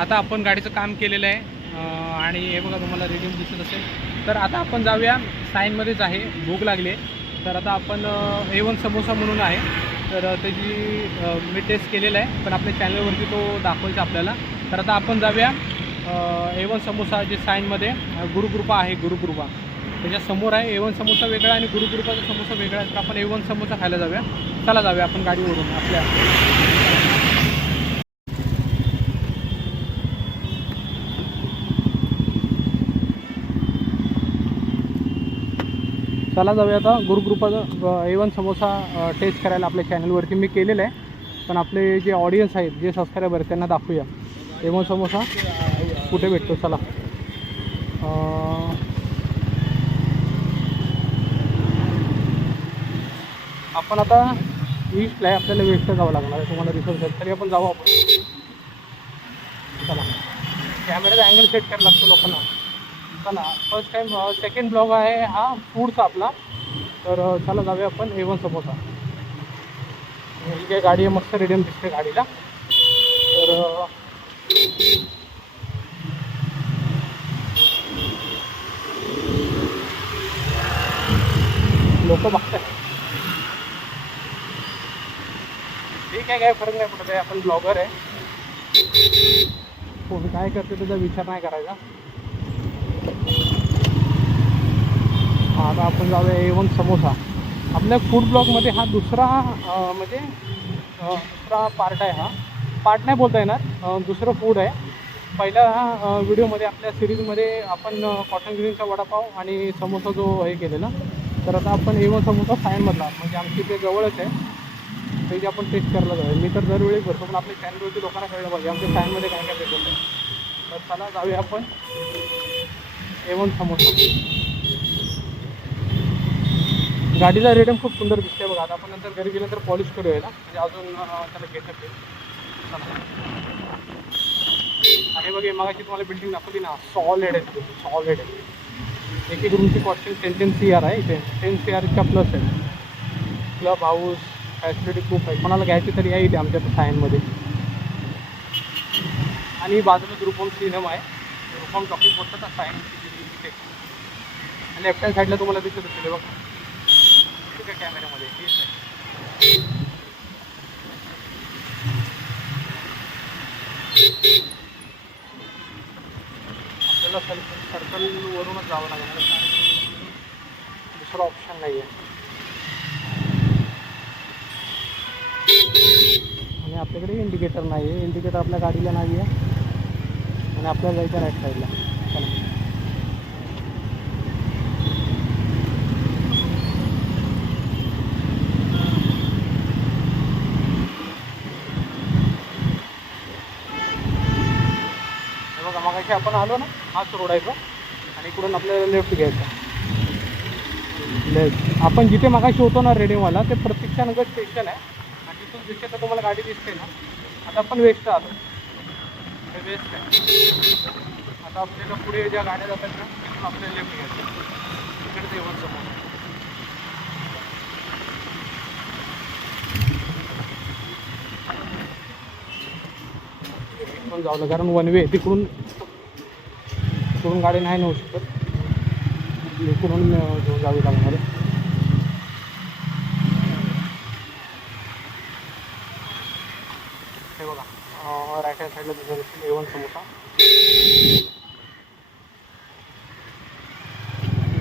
आता आपण गाडीचं काम केलेलं आहे आणि हे बघा तुम्हाला रिडिंग दिसत असेल. तर आता आपण जाऊया साईनमध्येच आहे, भूक लागली आहे. तर आता आपण A1 समोसा म्हणून आहे, तर त्याची मी टेस्ट केलेला आहे, पण आपल्या चॅनलवरती तो दाखवायचा आपल्याला. तर आता आपण जाऊया A1 समोसा जे साईनमध्ये गुरुकृपा आहे, गुरुकृपा त्याच्यासमोर आहे. A1 समोसा वेगळा आणि गुरुकृपाचा समोसा वेगळा आहे. तर आपण A1 समोसा खायला जाऊया. चला जाऊया आपण गाडीवरून आपल्या. चला जाऊया आता गुरुकृपाचा A1 समोसा टेस्ट करायला. आपल्या चॅनलवरती मी केलेलं आहे, पण आपले जे ऑडियन्स आहेत, जे सबस्क्रायबर आहेत, त्यांना दाखवूया A1 समोसा कुठे भेटतो. चला आपण आता ईस्टला आहे, आपल्याला वेस्टला जावं लागणार आहे. तुम्हाला दिसत असेल तरी आपण जाऊ. आपण चला, कॅमेऱ्याचा अँगल सेट करायला लागतो लोकांना. चला, फर्स्ट टाईम सेकंड ब्लॉग आहे हा फूडचा आपला. तर चला जाऊया आपण A1 समोसा. ही काय गाडी आहे, मस्त रेडियम दिसते गाडीला. तर लोक बघतात, ठीक आहे, काय फरक नाही पडत आहे. आपण ब्लॉगर आहे, कोण काय करते त्याचा विचार नाही करायचा. आता आपण जाऊया A1 समोसा. आपल्या फूड ब्लॉगमध्ये हा दुसरा म्हणजे दुसरा पार्ट आहे. हा पार्ट नाही बोलता येणार, दुसरं फूड आहे. पहिल्या व्हिडिओमध्ये आपल्या सिरीजमध्ये आपण कॉटन ग्रीनचा वडापाव आणि समोसा जो हे केलेला. तर आता आपण A1 समोसा सायनमधला, म्हणजे आमची ते जवळच आहे, त्याची आपण टेस्ट करायला जाऊया. मी तर दरवेळी करतो, पण आपल्या चॅनलवरती लोकांना कळलं पाहिजे आमच्या सायनमध्ये काय काय भेटत आहे. तर चला जाऊया आपण A1 समोसा. गाडीला रेडियम खूप सुंदर दिसते बघा. आता आपण नंतर घरी गेलं तर पॉलिश करूया ना, म्हणजे अजून त्याला गेटअप येईल. आणि बघा मगाशी तुम्हाला बिल्डिंग दाखवली ना, सॉलिड आहे, सॉलिड आहे. एक एक रूमची कॉस्टिंग 10 CR आहे. इथे 10 CRच्या प्लस आहे. क्लब हाऊस फॅसिलिटी खूप आहे. कोणाला घ्यायची तरी आहे इथे आमच्या सायनमध्ये. आणि बाजूला रूपम सिनेमा आहे, रूपम टॉकीज बोलतात ना सायन तिथे. आणि लेफ्ट हँड साईडला तुम्हाला दिसत असेल बघा, ठीक आहे, कॅमेऱ्यामध्ये हेच आहे. आपल्याला सर्कलवरूनच जावं लागणार, दुसरा ऑप्शन नाही आहे. आणि आपल्याकडे इंडिकेटर नाही आहे, इंडिकेटर आपल्या गाडीला नाही आहे. आणि आपल्याला जायचं राईट साईडला. चला, बघा मगाशी आपण आलो ना, हाच रोड आहे तो. आणि इकडून आपल्याला लेफ्ट घ्यायचा. लेफ्ट आपण जिथे मगाशी होतो ना रेडिओवाला, ते प्रतीक्षानगर स्टेशन आहे. आणि तिथून दिसते तर तुम्हाला गाडी दिसते ना. आता आपण वेस्ट आलो, हे वेस्ट आहे. आता आपल्याला पुढे ज्या गाड्या जातात ना, तिथून आपल्याला लेफ्ट घ्यायचं. तिकडे A1 समोर पण जावलं, कारण वन वे तिकडून गाडी नाही नेऊ शकत, इकडून घेऊन जावी लागणार आहे. हे बघा राईट हँड साईडला दिसत असेल A1 समोसा.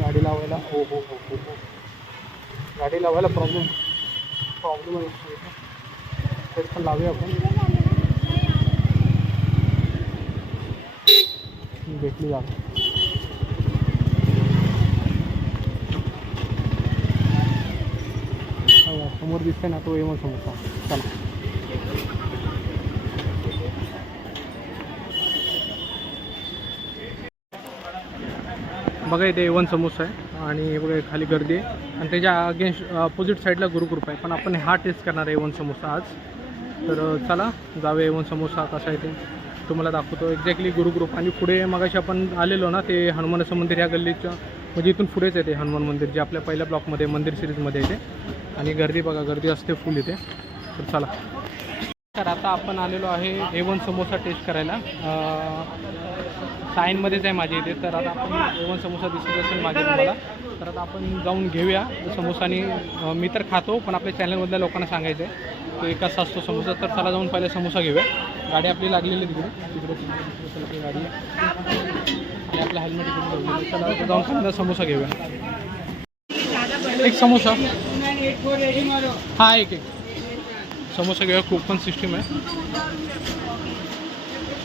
गाडी लावायला हो हो हो हो हो गाडी लावायला प्रॉब्लेम आहे. तरी पण लावूया आपण, भेटली जागा. समोर दिसते ना तो A1 समोसा. चला बघा, इथे A1 समोसा आहे आणि हे बघा खाली गर्दी आहे. आणि त्याच्या अगेन्स्ट अपोजिट साईडला गुरुकृपा आहे. पण आपण हा टेस्ट करणार आहे A1 समोसा आज. तर चला जाऊया A1 समोसा कसा आहे ते तुम्हाला दाखवतो. एक्झॅक्टली गुरुकृपा. आणि पुढे मगाशी आपण आलेलो ना, ते हनुमानाचं मंदिर ह्या गल्लीच्या, म्हणजे इथून पुढेच आहे ते हनुमान मंदिर, जे आपल्या पहिल्या ब्लॉकमध्ये मंदिर सिरीजमध्ये येते. आणि गर्दी बघा, गर्दी असते फुल इथे. तर चला तर आता आपण आलेलो आहे A1 समोसा टेस्ट करायला. साईनमध्येच आहे माझ्या इथे. तर आता आपण A1 समोसा दिसत असेल मागे तुम्हाला. तर आता आपण जाऊन घेऊया समोसा. आणि मी तर खातो, पण आपल्या चॅनलमधल्या लोकांना सांगायचं आहे की कसा असतो समोसा. तर चला जाऊन पहिले समोसा घेऊया. गाडी आपली लागलेली तिकडे गाडी आणि आपलं हेल्मेट इकडे लावलेलं. चला जाऊन पहिल्यांदा समोसा घेऊया. एक समोसा. हा एक समोसा घेऊया. कूपन सिस्टीम आहे.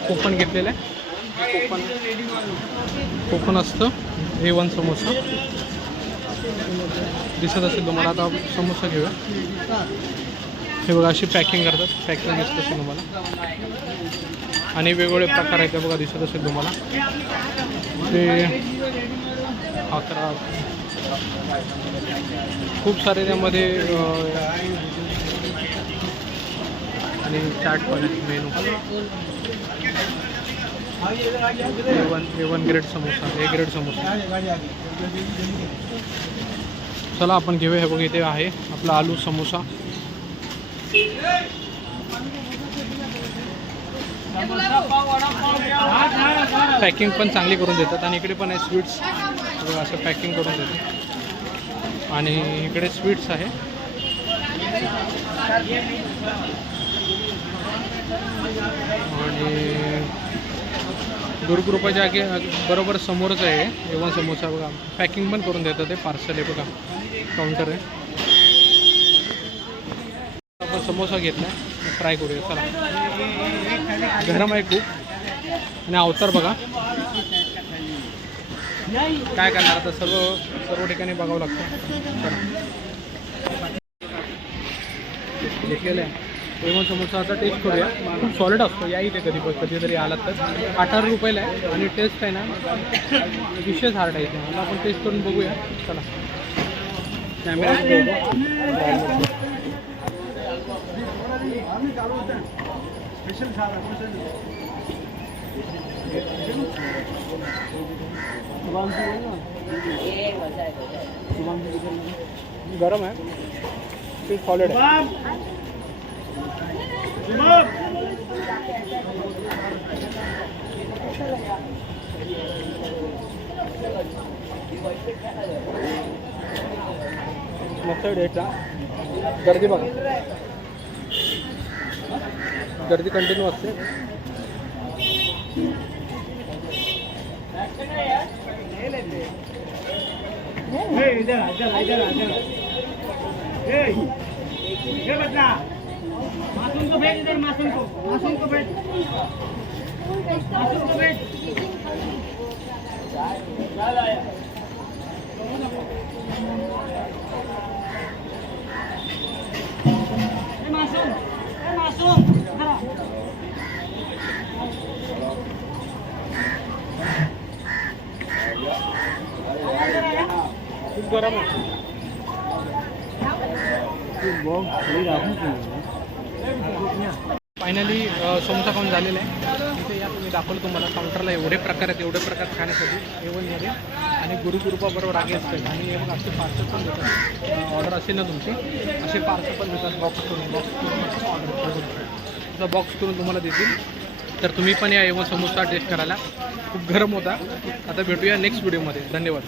कूपन घेतलेलं आहे. कूपन असतं. A1 समोसा दिसत असेल तुम्हाला. आता समोसा घेऊया. हे बघा अशी पॅकिंग करतात. पॅकिंग दिसत असेल तुम्हाला. आणि वेगवेगळे प्रकार आहेत ते बघा दिसत असेल तुम्हाला. ते 11 खूप सारे त्यामध्ये आणि चाट पण menu. A1 grade samosa, A grade samosa. चला आपण घेऊया. हे बघा इथे आहे आपला आलू समोसा. पॅकिंग पण चांगली करून देतात. आणि इकडे पण आहे स्वीट्स. असं पॅकिंग करून देतात. आणि इकडे स्वीट्स आहे. आणि गुरुकृपाच्या आगे बरोबर समोरच आहे A1 समोसा. बघा पॅकिंग पण करून देतात. ते पार्सल आहे बघा. काउंटर आहे. आपण समोसा घेतला ट्राय करूया. चला. गरम आहे खूप. आणि अवतार बघा. काय करणार आता, सर्व ठिकाणी बघावं लागतं. घेतलेलं आहे A1 समोसा. आता टेस्ट करूया. खूप सॉलिड असतो. या इथे कधीतरी आलात तर. 18 रुपयाला आहे. आणि टेस्ट आहे ना विशेष हार्ड आहे. आता आपण टेस्ट करून बघूया. चला कॅमेरा गरम आहे. ते सॉलिड आहे. मस्त डेटला गर्दी बघा. गर्दी कंटिन्यू असते. मासूम को भेज इधर. मासूम को भेज. मासूम खूप गरम आहे. फायनली समोसा खाऊन झालेला आहे. इथे या तुम्ही दाखवलं तुम्हाला काउंटरला एवढे प्रकार आहेत. एवढे प्रकार खाण्यासाठी A1मध्ये. आणि गुरुकृपाबरोबर आगे असतात. आणि हे मग असे पार्सल पण देतात. ऑर्डर असेल ना तुमची असे पार्सल पण देतात. बॉक्स करून ऑर्डर बॉक्स करून तुम्हाला देतील. तर तुम्ही पण या A1 समोसा टेस्ट करायला. खूप गरम होता. आता भेटूया नेक्स्ट व्हिडिओमध्ये. धन्यवाद.